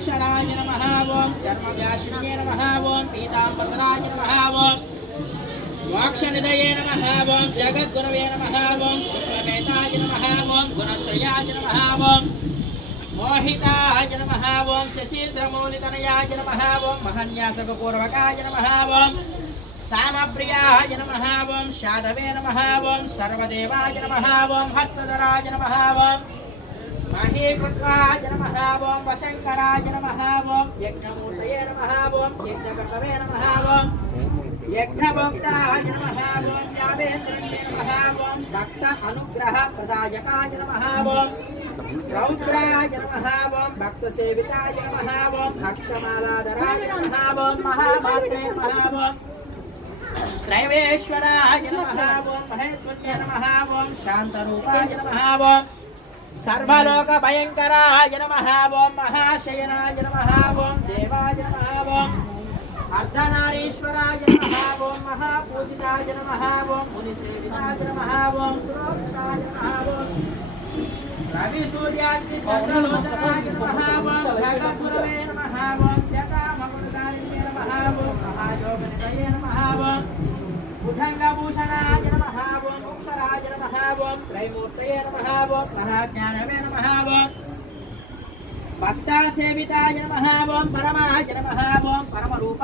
अक्षराय नमः ओम चर्मव्याशिन्ये नमः ओम पीताम्बराय नमः ओम मोक्षनिधये नमः ओम जगद्गुरवे नमः ओम शुक्लवेदाय नमः ओम गुणश्रयाय नमः ओम मोहिताय नमः ओम शशीन्द्रमौलितनयाय नमः ओम महन्यासकपूर्वकाय नमः ओम सामप्रियाय नमः ओम शादवे नमः ओम सर्वदेवाय नमः ओम हस्तधराय नमः ओम महीकृत्वाय नमः ओम वशंकराय नमः ओम यज्ञमूर्तये नमः ओम यज्ञकर्तवे नमः ओम यज्ञभोक्ताय नमः ओम यावेन्द्रये नमः ओम दत्त अनुग्रह प्रदायकाय नमः ओम रौद्राय नमः ओम भक्तसेविताय नमः ओम अक्षमालाधराय नमः ओम महामात्रे नमः ओम त्रैवेश्वराय नमः ओम महेश्वर्ये नमः ओम शान्तरूपाय नमः ओम सर्वलोकभयङ्कराय नमः ओम महाशयनाय नमः ओम देवाय नमः ओम अर्धनारीश्वराय नमः ओम महापूजिताय नमः ओम मुनिसेविताय नमः ओम सुरोक्षाय नमः ओम रविसूर्याग्निचन्द्रलोचनाय नमः ओम जगद्गुरवे नमः ओम जटामकुटकारिण्ये नमः ओम महायोगनिधये नमः ओम भुजङ्गभूषणाय नमः ओम अक्षराय नमः ओम त्रैमूर्तये नमः ओम महाज्ञानवे नमः ओम भक्तासेविताय नमः ओम परमाय नमः ओम परमरूप